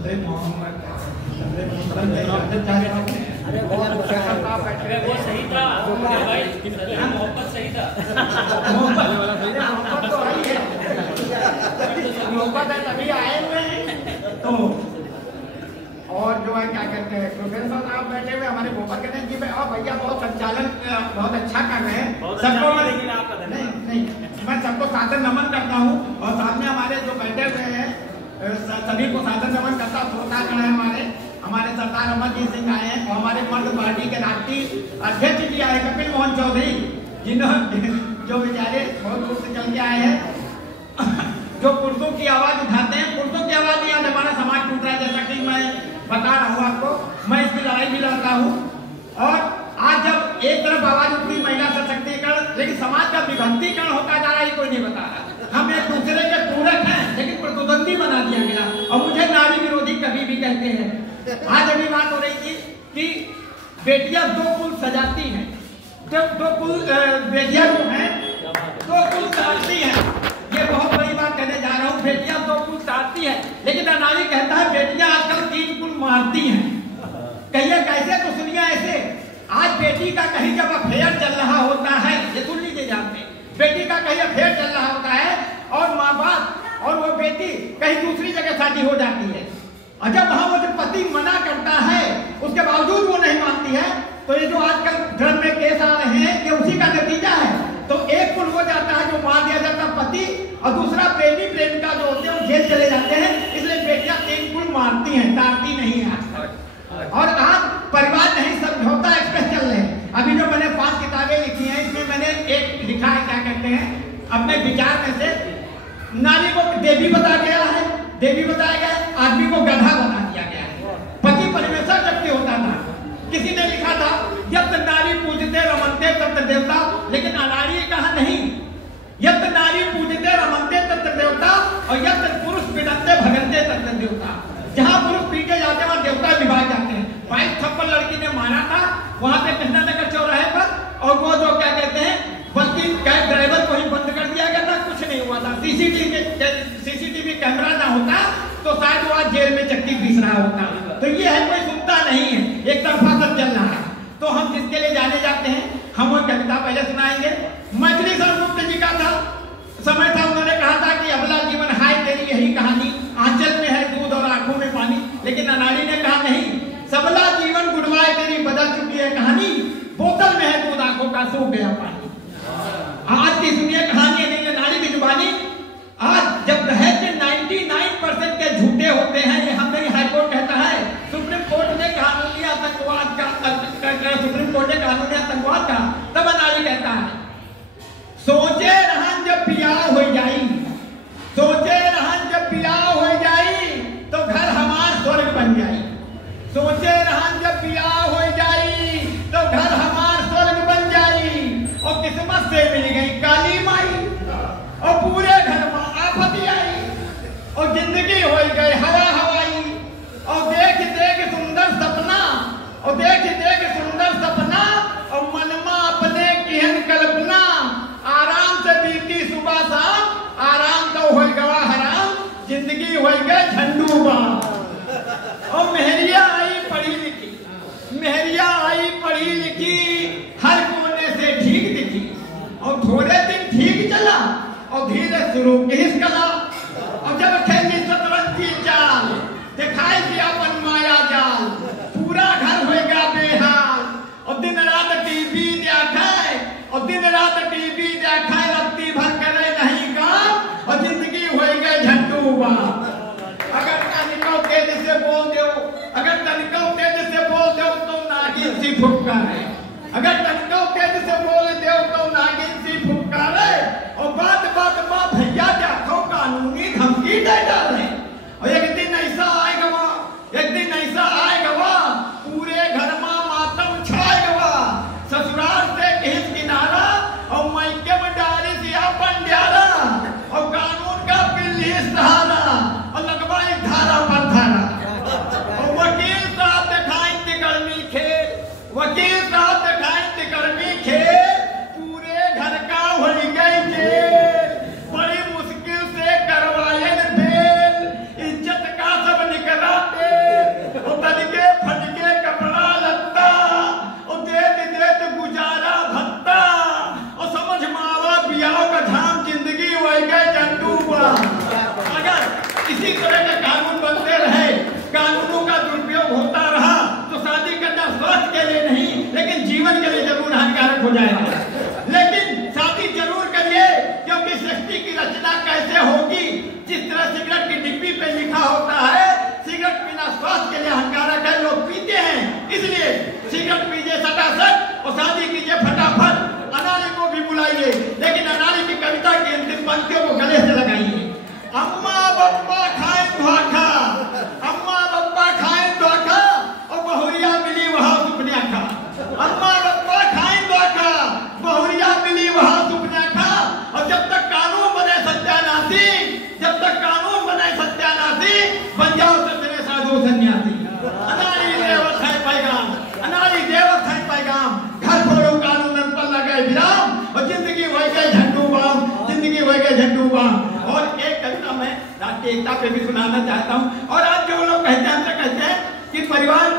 अरे वो सही था भाई, मोहब्बत सही था। मोहब्बत है तभी आए हुए हैं। तो और जो है क्या कहते हैं प्रोफेसर साहब बैठे हुए हमारे गोपाल गणेश जी में, और भैया बहुत संचालन बहुत अच्छा कर रहे हैं सबको। नहीं मैं सबको सादर नमन करता हूँ, और साथ में हमारे जो बैठे हुए हैं सभी को सादर नमन करता हूँ। हमारे सरदार अमरजीत सिंह आए हैं, और हमारे मर्द पार्टी के राष्ट्रीय अध्यक्ष जी आए कपिल मोहन चौधरी, जिन्होंने जो बेचारे बहुत दूर से चल के आए हैं, जो पुरुषों की आवाज उठाते हैं। पुरुषों की आवाज नहीं, आज हमारा समाज टूट रहा है, जैसा कि मैं बता रहा हूँ आपको। मैं इसकी लड़ाई भी लड़ता हूँ, और आज जब एक तरफ आवाज उठती महिला सशक्तिकरण, लेकिन समाज का विभक्तिकरण होता जा रहा है, कोई नहीं बता रहा। हम एक दूसरे के पूरक हैं, लेकिन प्रतिद्वंदी बना दिया गया, और मुझे नारी विरोधी कभी भी कहते हैं। आज अभी बात हो रही थी कि बेटियां दो कुल सजाती हैं, दो कुल बेटियां जो हैं दो कुल सजाती हैं। ये बहुत बड़ी बात कहने जा रहा हूँ, बेटियां दो कुल साधती है, लेकिन अनारी कहता है बेटियां आजकल 3 कुल मारती हैं। कहिए कैसे? तो सुनिए ऐसे, आज बेटी का कहीं जब अफेयर चल रहा होता है, ये सुन लीजिए जानते, बेटी का कहीं अफेयर चल रहा होता है, और माँ बाप और वो बेटी कहीं दूसरी जगह शादी हो जाती है, और जब वहां वो जो पति मना करता है उसके बावजूद वो नहीं मानती है, तो ये जो आजकल धर्म में केस आ रहे हैं ये उसी का नतीजा है। तो एक कुल हो जाता है जो मार दिया जाता पति, और दूसरा प्रेमी प्रेमिका जो होते हैं वो जेल चले जाते हैं। इसलिए बेटियां 3 कुल मारती हैं, तारती नहीं है आजकल। और आज परिवार नहीं समझौता एक्सप्रेस चल रहे हैं। अभी जो मैंने 5 किताबें लिखी हैं, इसमें मैंने एक लिखा है, क्या कहते हैं, अपने विचार में से नारी को देवी बताया गया है, देवी बताया गया, आदमी को गधा बना दिया गया है। पति परमेश्वर जबकि होता था। किसी ने लिखा था यत् नारी पूजते रमनते तत्र देवता, लेकिन अनारी कहा नहीं, यत् नारी पूजते रमनते तत्र देवता, और यत् पुरुष पीड़ते भगनते तत्र देवता। जहाँ पुरुष पीटे जाते हैं वहाँ देवता विभाग जाते हैं। 22 थप्पड़ लड़की ने मारा था वहां पे कृष्णा नगर चौराहे पर, और वो जो क्या कहते हैं बल्कि कैब ड्राइवर को ही बंद कर दिया गया था, कुछ नहीं हुआ था। सीसीटीवी कैमरा ना होता तो शायद वो आज जेल में चक्की पीस रहा होता। तो ये है, कोई सुनता नहीं है, एक तरफा सब चल रहा है। तो हम जिसके लिए जाने जाते हैं, हम वो कविता पहले सुनाएंगे। मैथिली सरगुप्त जी का था समय था, उन्होंने कहा था कि अबला जीवन हाय तेरी यही कहानी, आंचल में है दूध और आंखों में पानी। लेकिन अनाड़ी ने कहा नहीं, सबला जीवन गुडवाए तेरी बदल चुकी है कहानी, बोतल में है दूध आंखों का सूख गया पानी। आज की सुनिए कहानी, नहीं अनाड़ी की जुबानी। आज जब दहेज के 99% के झूठे होते हैं, ये हमें हाईकोर्ट कहता है, सुप्रीम कोर्ट ने कानूनी आतंकवाद का, सुप्रीम कोर्ट ने कानूनी आतंकवाद का, तब अनाड़ी कहता है सोचे रहन जब बियाह हो जाई, सोचे रहन जब बियाह हो जाई तो घर हमार स्वर्ग बन जाई, सोचे रहन जब बियाह हो जाई तो घर हमार स्वर्ग बन जाई, और किस्मत से मिल गई काली माई, और पूरे घर में आफत आई, और जिंदगी हो गई हवा हवाई, और देख देख सुंदर सपना, और देख देख सुंदर सपना, और मनमा अपने किहन कल्पना, आराम से बीती सुबह शाम, आराम तो हो गवा हराम, जिंदगी हो गई झंडूबा। और मेहरिया आई पढ़ी लिखी, मेहरिया आई पढ़ी लिखी, हर कोने से ठीक दिखी, और थोड़े दिन ठीक चला, और धीरे शुरू किस कला, और जब खेली शतरंज की चाल, दिखाई दिया अपन माया जाल, पूरा घर होएगा बेहाल, और दिन रात टीवी देखाए, और दिन रात टीवी देखाए, रत्ती भर करे नहीं काम, और जिंदगी होएगा झंडूबा। अगर तनिको तेज से बोल दो, अगर तनिको तेज से बोल दो तो नागिन सी फुफकारे, अगर तनिको तेज से बोल दो तो नागिन सी फुफकारे, और बात बात माँ भैया क्या खो कानूनी धमकी दे डाले, और एक दिन ऐसा आएगा वहाँ, एक दिन ऐसा आएगा वहाँ, पूरे घर में मातम छाएगा, ससुराल से किस किनारा, और मायके में डारी दिया पंड्यारा, और कानून का बिल्ली सहारा, और लगवाई धारा पर धारा, और वकील साहब दिखाई तिकड़मी खेल, वकील साहब दिखाई तिकड़मी खेल, हानिकारक हो जाएगा। लेकिन शादी जरूर करिए, क्योंकि सृष्टि की रचना कैसे होगी, जिस तरह सिगरेट की डिब्बी पे लिखा होता है सिगरेट पीना स्वास्थ्य के लिए हानिकारक है, लोग पीते हैं, इसलिए सिगरेट पीजिए सटासट और शादी कीजिए फटाफट। अनारी को भी बुलाइए, लेकिन अनारी की कविता की अंतिम पंक्तियों को गले से लगाइए। अम्मा बप्पा खाए धोखा, अम्मा बप्पा खाए धोखा और बहुरिया मिली वहां सुपने खा। अम्मा बप्पा खाए धोखा, बहुरिया मिली वहां सुपने खा। और जब तक कानून बने सत्यानाशी, जब तक कानून बने सत्यानाशी, बन जाओ सत्य साधु सन्यासी। अनारी देवत है पैगाम, अनारी देवत है पैगाम, घर फोड़ो कानून पर लगे विराम और जिंदगी वही गए झंडू बाम, जिंदगी वही गए झंडू बाम। और एक कविता मैं राष्ट्रीय एकता पे भी सुनाना चाहता हूँ। और आज जो लोग कहते हैं हमसे कहते हैं कि परिवार